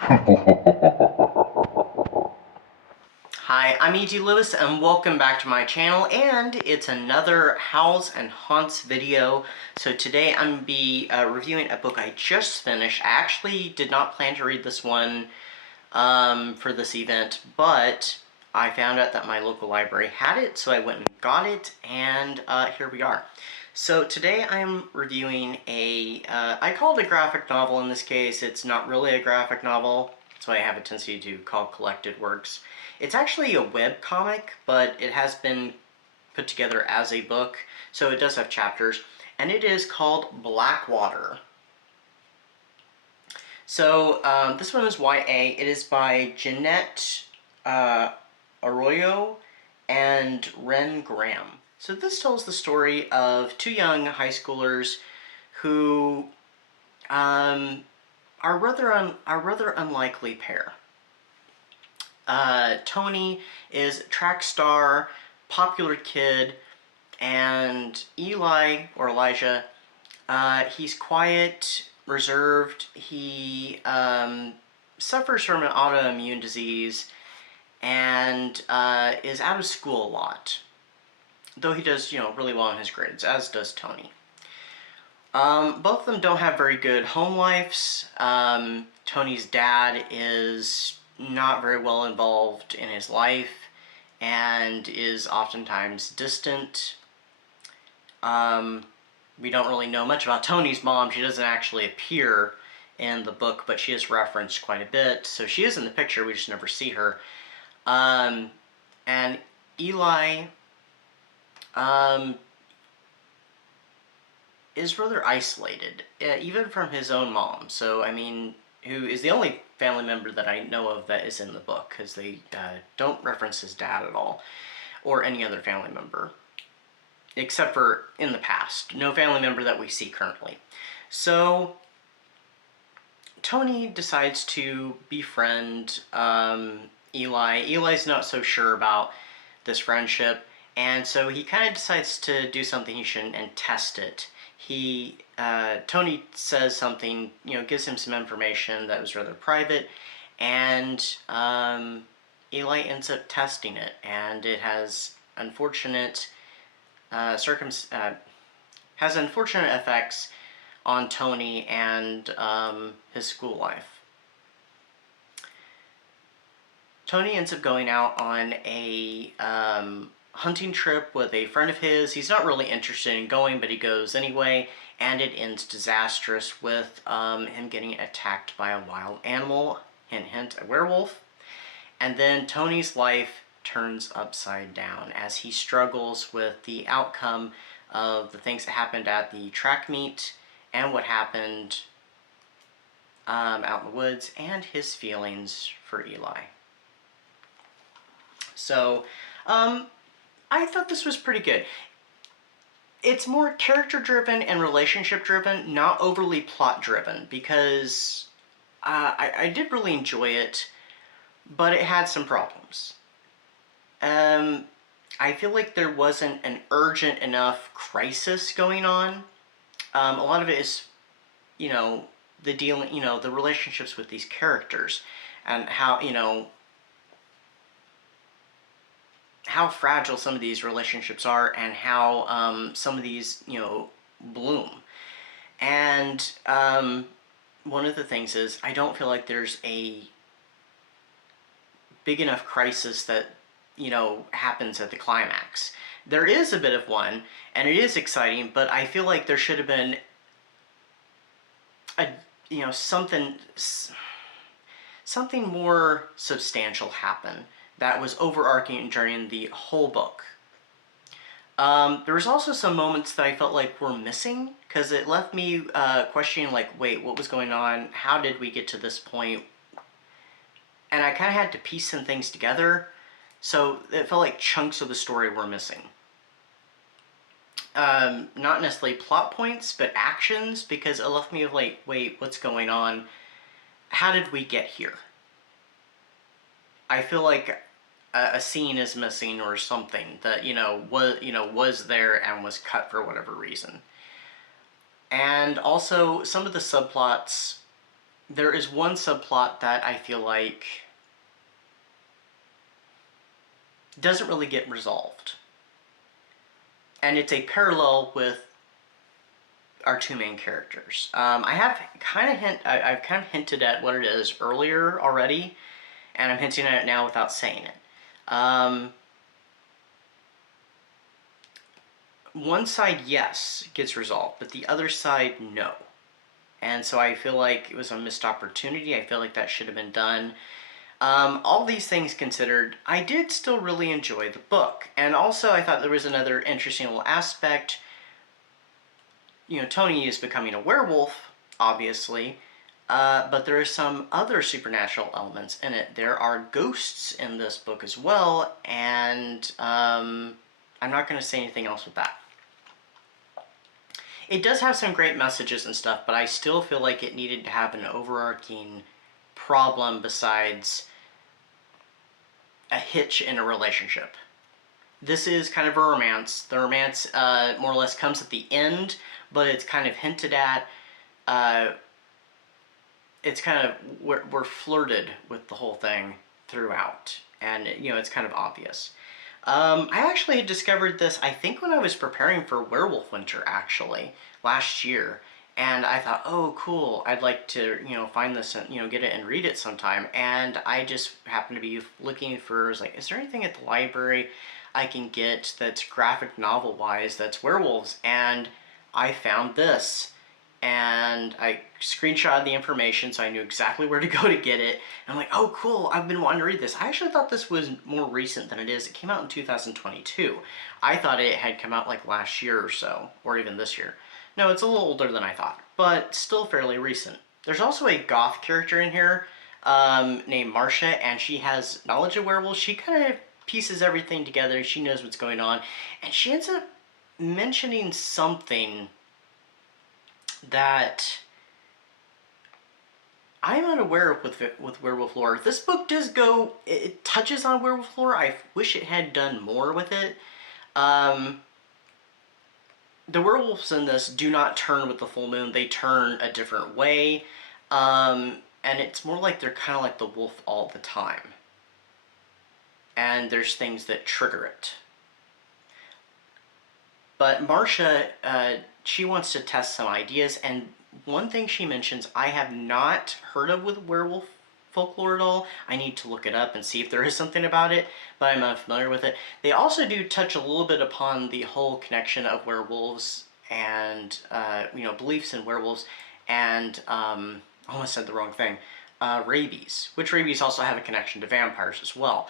Hi, I'm E.G. Lewis and welcome back to my channel, and it's another Howls and Haunts video. So today I'm going to be reviewing a book I just finished. I actually did not plan to read this one for this event, but I found out that my local library had it, so I went and got it, and here we are. So today I'm reviewing I call it a graphic novel in this case. It's not really a graphic novel. That's why I have a tendency to call collected works. It's actually a web comic, but it has been put together as a book, so it does have chapters, and it is called Blackwater. So this one is YA. It is by Jeanette Arroyo and Ren Graham. So this tells the story of two young high schoolers who are a rather unlikely pair. Tony is track star, popular kid, and Eli, or Elijah, he's quiet, reserved. He suffers from an autoimmune disease and is out of school a lot. Though he does, really well in his grades, as does Tony. Both of them don't have very good home lives. Tony's dad is not very well involved in his life and is oftentimes distant. We don't really know much about Tony's mom. She doesn't actually appear in the book, but she is referenced quite a bit. So she is in the picture, we just never see her. And Eli is rather isolated, even from his own mom. So, I mean, who is the only family member that I know of that is in the book, because they don't reference his dad at all, or any other family member, except for in the past. No family member that we see currently. So, Tony decides to befriend Eli. Eli's not so sure about this friendship, and so he kind of decides to do something he shouldn't and test it. Tony says something, gives him some information that was rather private, and Eli ends up testing it, and it has unfortunate effects on Tony and his school life. Tony ends up going out on a hunting trip with a friend of his. He's not really interested in going, but he goes anyway, and it ends disastrous with him getting attacked by a wild animal, hint hint, a werewolf, and then Tony's life turns upside down as he struggles with the outcome of the things that happened at the track meet and what happened out in the woods, and his feelings for Eli. So, I thought this was pretty good. It's more character-driven and relationship-driven, not overly plot-driven, because I did really enjoy it, but it had some problems. I feel like there wasn't an urgent enough crisis going on. A lot of it is, the relationships with these characters, and how fragile some of these relationships are, and how some of these, bloom. And one of the things is, I don't feel like there's a big enough crisis that, happens at the climax. There is a bit of one, and it is exciting, but I feel like there should have been something more substantial happen that was overarching during the whole book. There was also some moments that I felt like were missing, because it left me questioning, like, wait, what was going on? How did we get to this point? And I kind of had to piece some things together, so it felt like chunks of the story were missing. Not necessarily plot points, but actions, because it left me like, wait, what's going on? How did we get here? I feel like a scene is missing, or something that was there and was cut for whatever reason. And also, some of the subplots there is one subplot that I feel like doesn't really get resolved. And it's a parallel with our two main characters. I've kind of hinted at what it is earlier already, and I'm hinting at it now without saying it. One side, yes, gets resolved, but the other side, no. And so I feel like it was a missed opportunity. I feel like that should have been done. All these things considered, I did still really enjoy the book. And also I thought there was another interesting little aspect. You know, Tony is becoming a werewolf, obviously, but there are some other supernatural elements in it. There are ghosts in this book as well, and I'm not going to say anything else with that. It does have some great messages and stuff, but I still feel like it needed to have an overarching problem besides a hitch in a relationship. This is kind of a romance. The romance more or less comes at the end, but it's kind of hinted at. It's kind of, we're flirted with the whole thing throughout, and you know, it's kind of obvious. I actually had discovered this, I think when I was preparing for Werewolf Winter, actually, last year. And I thought, oh, cool, I'd like to, you know, find this and, you know, get it and read it sometime. And I just happened to be looking for, like, is there anything at the library I can get that's graphic novel-wise that's werewolves? And I found this. And I screenshotted the information so I knew exactly where to go to get it. And I'm like, oh cool, I've been wanting to read this. I actually thought this was more recent than it is. It came out in 2022. I thought it had come out like last year or so, or even this year. No, it's a little older than I thought, but still fairly recent. There's also a goth character in here named Marcia, and she has knowledge of werewolves. She kind of pieces everything together. She knows what's going on, and she ends up mentioning something that I'm unaware of with werewolf lore. This book does go, it touches on werewolf lore. I wish it had done more with it. The werewolves in this do not turn with the full moon. They turn a different way. And it's more like they're kind of like the wolf all the time. And there's things that trigger it. But Marcia, she wants to test some ideas, and one thing she mentions I have not heard of with werewolf folklore at all. I need to look it up and see if there is something about it, but I'm unfamiliar with it. They also do touch a little bit upon the whole connection of werewolves and, you know, beliefs in werewolves and, I almost said the wrong thing, rabies, which rabies also have a connection to vampires as well.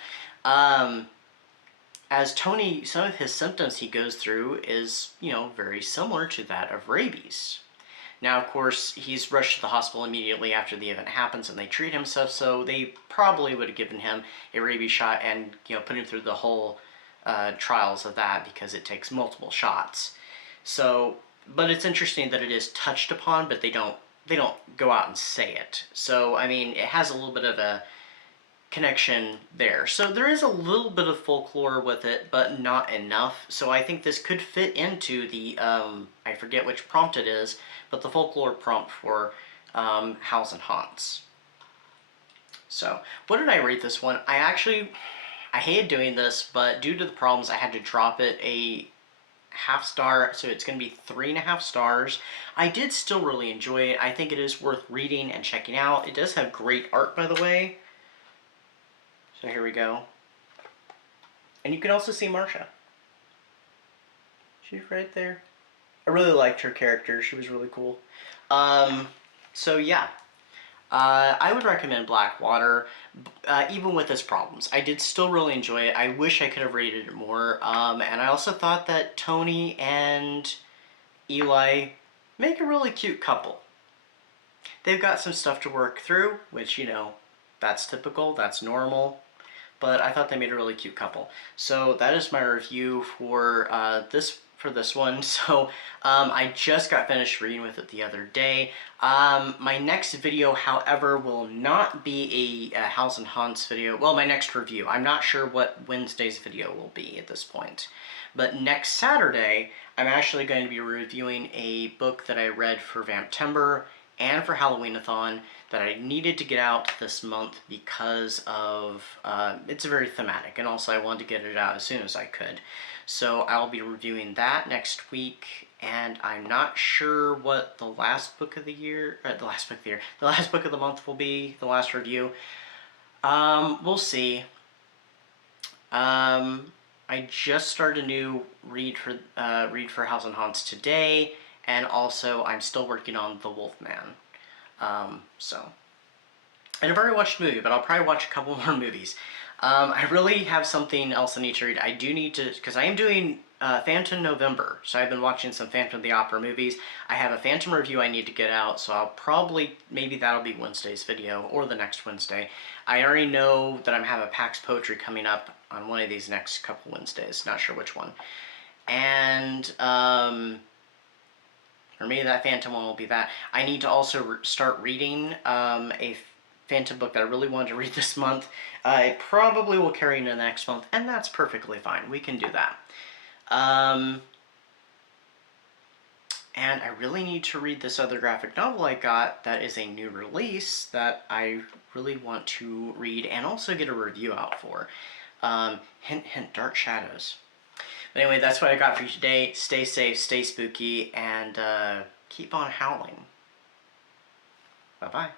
As Tony, some of his symptoms he goes through is, you know, very similar to that of rabies. Now, of course, he's rushed to the hospital immediately after the event happens and they treat him, so they probably would have given him a rabies shot and, you know, put him through the whole trials of that because it takes multiple shots. So, but it's interesting that it is touched upon, but they don't go out and say it. So, I mean, it has a little bit of a connection there. So there is a little bit of folklore with it, but not enough. So I think this could fit into the, I forget which prompt it is, but the folklore prompt for Howls and Haunts. So, what did I rate this one? I hated doing this, but due to the problems, I had to drop it a half star, so it's going to be 3.5 stars. I did still really enjoy it. I think it is worth reading and checking out. It does have great art, by the way. So here we go. And you can also see Marcia. She's right there. I really liked her character. She was really cool. So yeah. I would recommend Blackwater, even with its problems. I did still really enjoy it. I wish I could have rated it more. And I also thought that Tony and Eli make a really cute couple. They've got some stuff to work through, which, you know, that's typical, that's normal. But I thought they made a really cute couple. So that is my review for this one. So I just got finished reading with it the other day. My next video, however, will not be a Howls and Haunts video. Well, my next review. I'm not sure what Wednesday's video will be at this point. But next Saturday, I'm actually going to be reviewing a book that I read for Vamptember and for Halloween-a-thon. that I needed to get out this month because of, it's very thematic, and also I wanted to get it out as soon as I could. So I'll be reviewing that next week, and I'm not sure what the last book of the year, the last book of the month will be, the last review. We'll see. I just started a new read for Howls Haunts today, and also I'm still working on The Wolfman. So, and I've already watched a movie, but I'll probably watch a couple more movies. I really have something else I need to read. I do need to, because I am doing Phantom November, so I've been watching some Phantom of the Opera movies. I have a Phantom review I need to get out, so I'll probably, maybe that'll be Wednesday's video, or the next Wednesday. I already know that I'm having a PAX Poetry coming up on one of these next couple Wednesdays, not sure which one. And, or maybe that Phantom one will be that. I need to also start reading a Phantom book that I really wanted to read this month. It probably will carry into next month, and that's perfectly fine. We can do that. And I really need to read this other graphic novel I got that is a new release that I really want to read and also get a review out for. Hint, hint, Dark Shadows. But anyway, that's what I got for you today. Stay safe, stay spooky, and keep on howling. Bye-bye.